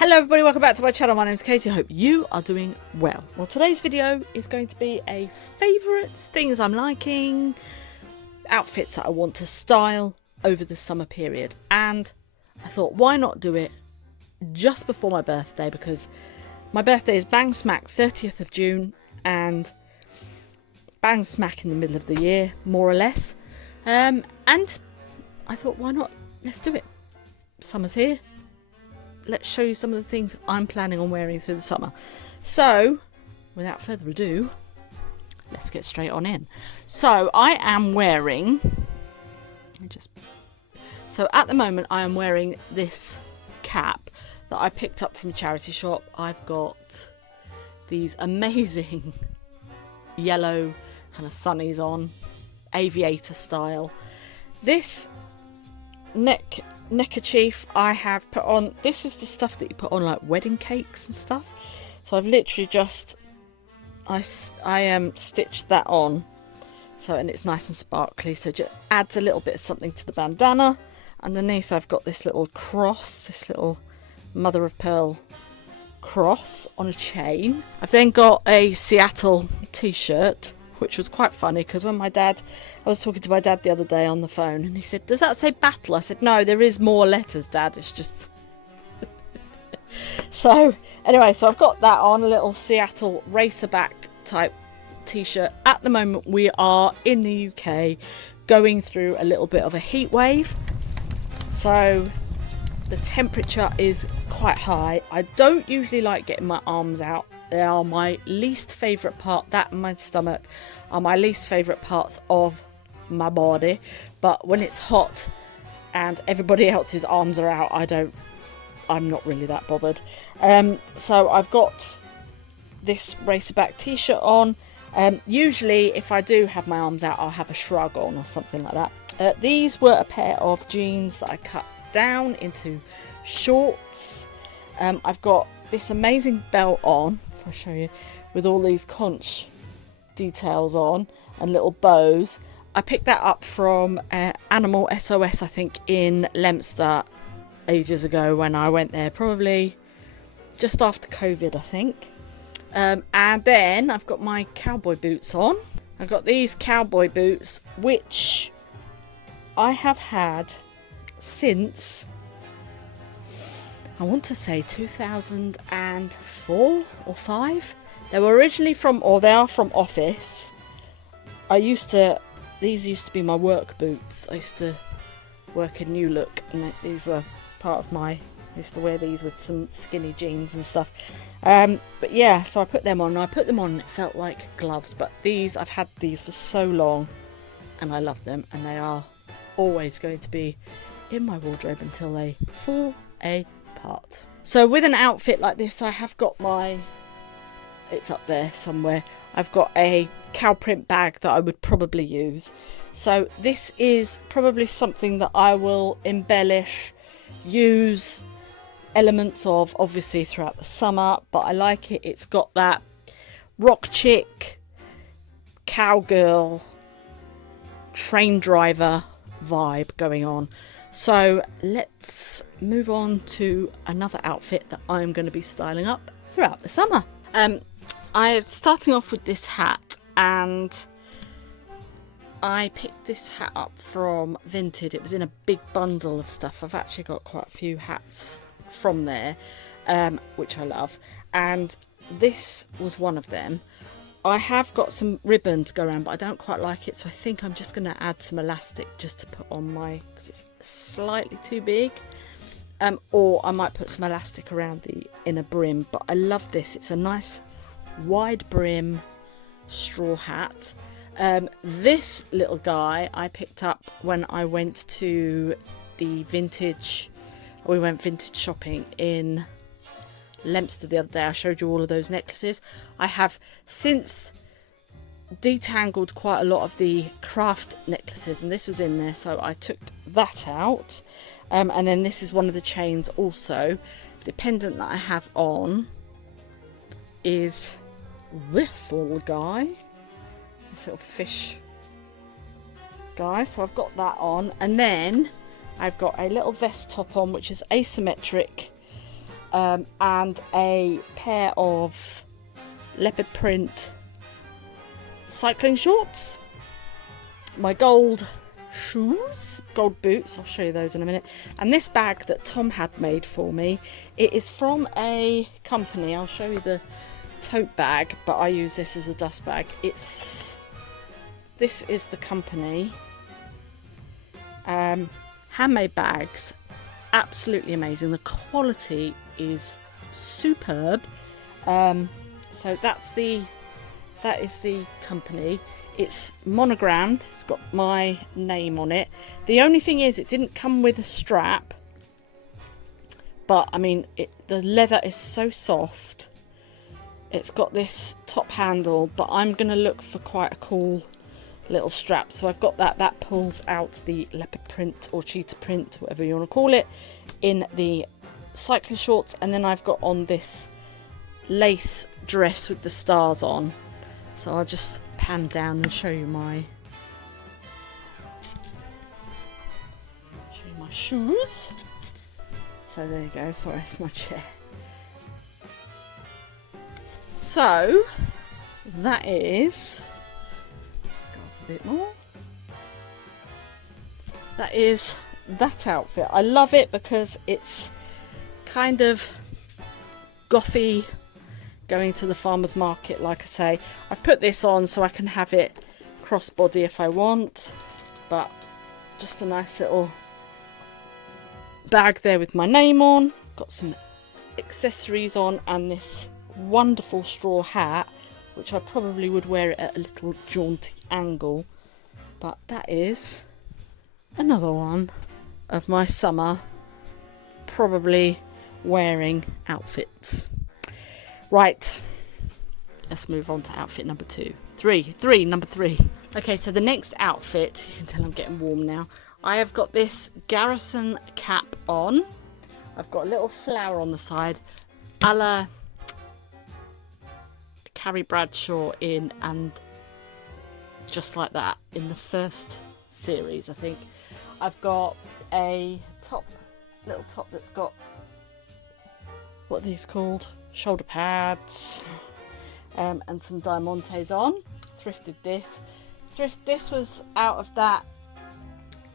Hello everybody, welcome back to my channel. My name's Katie. I hope you are doing well. Well, today's video is going to be a favourites, things I'm liking, outfits that I want to style over the summer period. And I thought, why not do it just before my birthday, because my birthday is bang smack 30th of June and bang smack in the middle of the year, more or less. And I thought, why not? Let's do it. Summer's here. Let's show you some of the things I'm planning on wearing through the summer. So, without further ado, let's get straight on in. So, I am wearing... So, at the moment, I am wearing this cap that I picked up from a charity shop. I've got these amazing yellow kind of sunnies on, aviator style. This neckerchief I have put on. This is the stuff that you put on like wedding cakes and stuff. So I've literally just I stitched that on. So, and it's nice and sparkly. So it just adds a little bit of something to the bandana. Underneath I've got this little cross, this little mother of pearl cross on a chain. I've then got a Seattle t-shirt, which was quite funny because when I was talking to my dad the other day on the phone and he said, does that say battle? I said, no, there is more letters, Dad, it's just... So anyway, so I've got that on, a little Seattle racerback type t-shirt. At the moment we are in the UK going through a little bit of a heat wave, so the temperature is quite high. I don't usually like getting my arms out. They are my least favourite part. That and my stomach are my least favourite parts of my body. But when it's hot and everybody else's arms are out, I'm not really that bothered. So I've got this racerback t-shirt on. Usually if I do have my arms out, I'll have a shrug on or something like that. These were a pair of jeans that I cut down into shorts. I've got this amazing belt on, I'll show you, with all these conch details on and little bows. I picked that up from Animal SOS, I think, in Leominster ages ago when I went there, probably just after COVID, I think. And then I've got my cowboy boots on. I've got these cowboy boots, which I have had since, I want to say 2004 or 5. They were originally from, or they are from Office. These used to be my work boots. I used to work in New Look and these were part of I used to wear these with some skinny jeans and stuff. But yeah, so I put them on. And it felt like gloves, but I've had these for so long and I love them, and they are always going to be in my wardrobe until they fall apart. So with an outfit like this, I have got it's up there somewhere, I've got a cow print bag that I would probably use. So this is probably something that I will embellish, use elements of, obviously, throughout the summer, but I like it. It's got that rock chick, cowgirl, train driver vibe going on. So let's move on to another outfit that I'm going to be styling up throughout the summer. I'm starting off with this hat, and I picked this hat up from Vinted. It was in a big bundle of stuff. I've actually got quite a few hats from there, which I love, and this was one of them. I have got some ribbon to go around, but I don't quite like it, so I think I'm just going to add some elastic just to put on because it's slightly too big. Or I might put some elastic around the inner brim, but I love this. It's a nice wide brim straw hat. This little guy I picked up when I went to we went vintage shopping in Leominster the other day. I showed you all of those necklaces. I have since detangled quite a lot of the craft necklaces, and this was in there, so I took that out. And then this is one of the chains also. The pendant that I have on is this little guy, this little fish guy. So I've got that on, and then I've got a little vest top on, which is asymmetric, and a pair of leopard print cycling shorts, my gold shoes, gold boots, I'll show you those in a minute, and this bag that Tom had made for me. It is from a company, I'll show you the tote bag, but I use this as a dust bag. This is the company. Handmade bags, absolutely amazing. The quality is superb. So that is the company. It's monogrammed, it's got my name on it. The only thing is it didn't come with a strap, but I mean the leather is so soft. It's got this top handle, but I'm going to look for quite a cool little strap. So I've got that pulls out the leopard print or cheetah print, whatever you want to call it, in the cycling shorts, and then I've got on this lace dress with the stars on. So I'll just pan down and show you my shoes. So there you go, sorry, it's my chair. So that is, let's go up a bit more. That is that outfit. I love it because it's kind of gothy, going to the farmer's market. Like I say, I've put this on so I can have it crossbody if I want, but just a nice little bag there with my name on. Got some accessories on and this wonderful straw hat, which I probably would wear it at a little jaunty angle, but that is another one of my summer probably wearing outfits. Right, let's move on to outfit number number three. Okay, so the next outfit, you can tell I'm getting warm now. I have got this Garrison cap on. I've got a little flower on the side, a la Carrie Bradshaw in And Just Like That in the first series, I think. I've got a little top that's got, what are these called? Shoulder pads, and some diamantes on. Thrifted this. This was out of that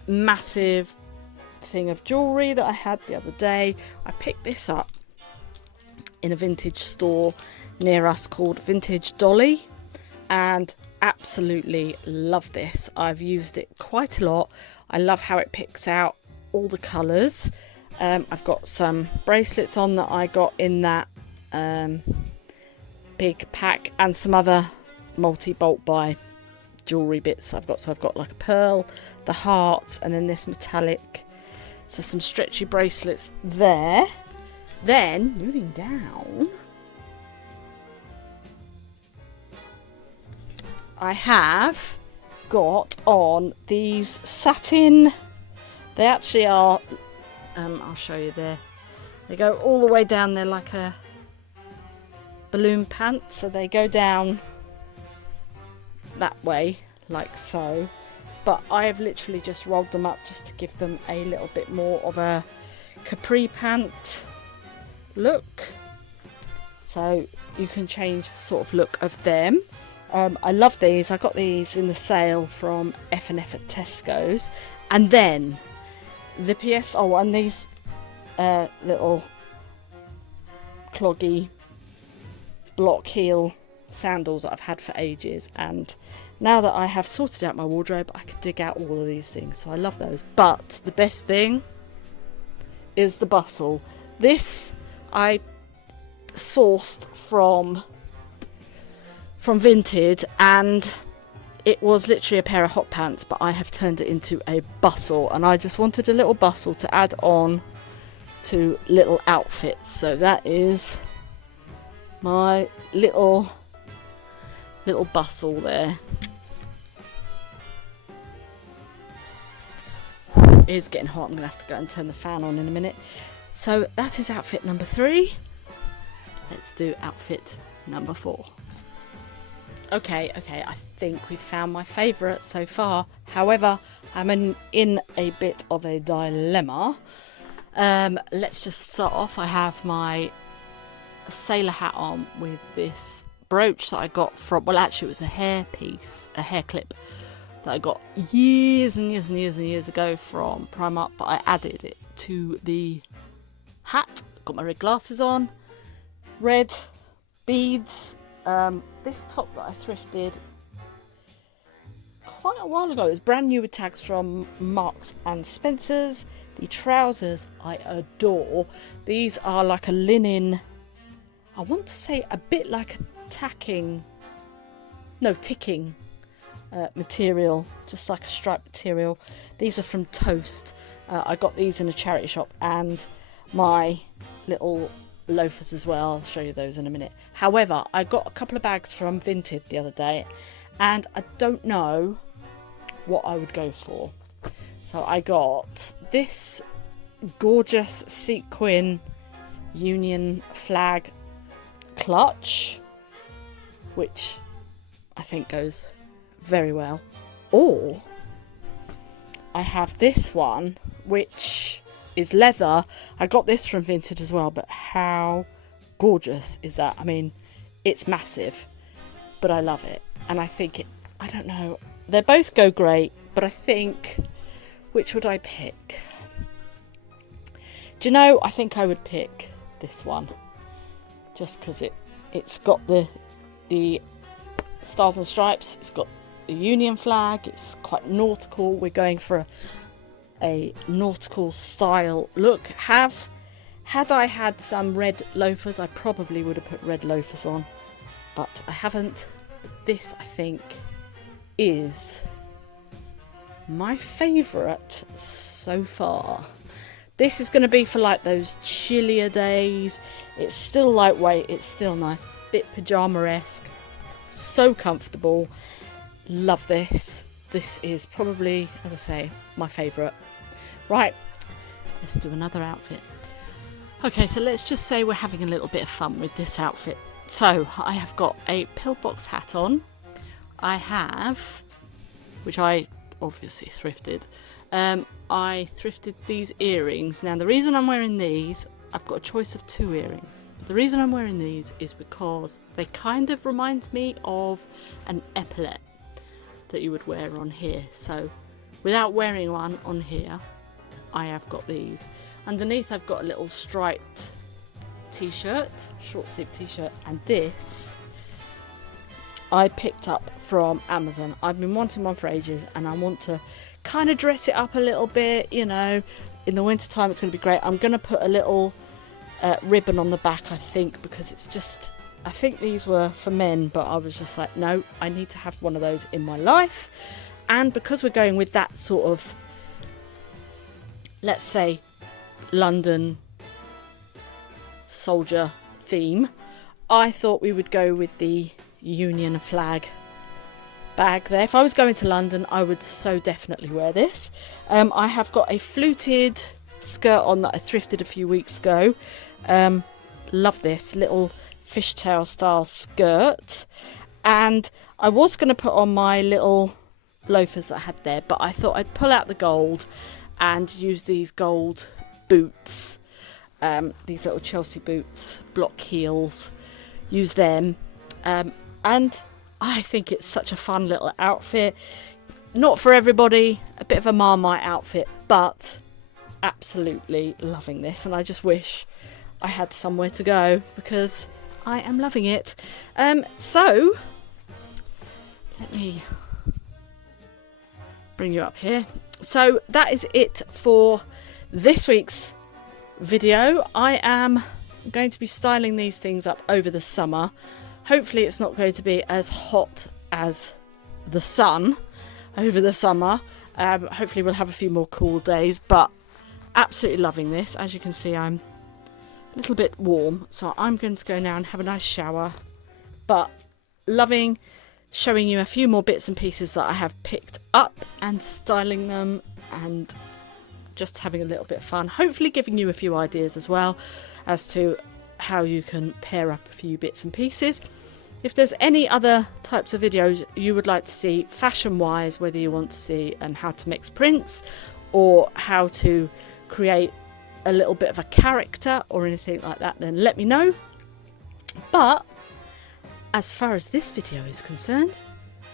massive thing of jewellery that I had the other day. I picked this up in a vintage store near us called Vintage Dolly, and absolutely love this. I've used it quite a lot. I love how it picks out all the colours. I've got some bracelets on that I got in that big pack, and some other multi-bolt buy jewellery bits I've got. So I've got like a pearl, the heart, and then this metallic, so some stretchy bracelets there. Then moving down, I have got on these satin, they actually are, I'll show you there, they go all the way down there like a balloon pants, so they go down that way like so, but I have literally just rolled them up just to give them a little bit more of a capri pant look, so you can change the sort of look of them. I love these. I got these in the sale from F&F at Tesco's, and then the PSO and these little cloggy block heel sandals that I've had for ages, and now that I have sorted out my wardrobe, I can dig out all of these things, so I love those. But the best thing is the bustle. This I sourced from Vinted, and it was literally a pair of hot pants, but I have turned it into a bustle, and I just wanted a little bustle to add on to little outfits. So that is my little bustle there. It is getting hot. I'm gonna have to go and turn the fan on in a minute. So that is outfit number 3. Let's do outfit number 4. Okay, I think we've found my favourite so far. However, I'm in a bit of a dilemma. Let's just start off. I have my sailor hat on with this brooch that I got from, well, actually it was a hair piece, a hair clip that I got years and years and years and years ago from Primark, but I added it to the hat. Got my red glasses on, red beads. This top that I thrifted quite a while ago, it was brand new with tags from Marks and Spencer's. The trousers I adore. These are like a linen, I want to say a bit like a ticking material, just like a striped material. These are from Toast. I got these in a charity shop, and my little loafers as well. I'll show you those in a minute. However, I got a couple of bags from Vinted the other day, and I don't know what I would go for. So I got this gorgeous sequin Union flag clutch, which I think goes very well. Or I have this one, which is leather. I got this from Vinted as well, but how gorgeous is that? I mean, it's massive, but I love it. And I think it, I don't know, they both go great, but I think, which would I pick? Do you know, I think I would pick this one, just because it's got the stars and stripes, it's got the Union flag, it's quite nautical. We're going for a nautical style look. Had I had some red loafers, I probably would have put red loafers on, but I haven't. This, I think, is my favourite so far. This is going to be for like those chillier days. It's still lightweight, it's still nice, bit pyjama-esque, so comfortable. Love this. This is probably, as I say, my favourite. Right, let's do another outfit. Okay, so let's just say we're having a little bit of fun with this outfit. So I have got a pillbox hat on. I have, which I obviously thrifted, I thrifted these earrings. Now the reason I'm wearing these, I've got a choice of two earrings. But the reason I'm wearing these is because they kind of remind me of an epaulette that you would wear on here. So without wearing one on here, I have got these. Underneath I've got a little striped t-shirt, short sleeve t-shirt, and this I picked up from Amazon. I've been wanting one for ages, and I want to kind of dress it up a little bit, you know. In the winter time it's going to be great. I'm going to put a little ribbon on the back, I think, because it's just, I think these were for men, but I was just like, no, I need to have one of those in my life. And because we're going with that sort of, let's say, London soldier theme, I thought we would go with the Union flag bag there. If I was going to London, I would so definitely wear this. I have got a fluted skirt on that I thrifted a few weeks ago. Love this little fishtail style skirt, and I was going to put on my little loafers that I had there, but I thought I'd pull out the gold and use these gold boots, these little Chelsea boots, block heels, use them, and I think it's such a fun little outfit. Not for everybody, a bit of a Marmite outfit, but absolutely loving this, and I just wish I had somewhere to go because I am loving it. So let me bring you up here. So that is it for this week's video. I am going to be styling these things up over the summer. Hopefully it's not going to be as hot as the sun over the summer. Hopefully we'll have a few more cool days, but absolutely loving this. As you can see, I'm a little bit warm, so I'm going to go now and have a nice shower, but loving showing you a few more bits and pieces that I have picked up and styling them and just having a little bit of fun, hopefully giving you a few ideas as well as to how you can pair up a few bits and pieces. If there's any other types of videos you would like to see fashion wise, whether you want to see how to mix prints or how to create a little bit of a character or anything like that, then let me know. But as far as this video is concerned,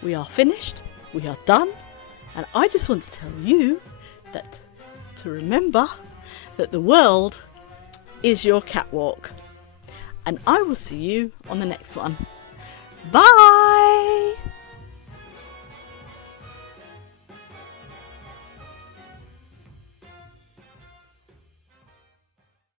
we are finished, we are done, and I just want to tell you that to remember that the world is your catwalk. And I will see you on the next one. Bye!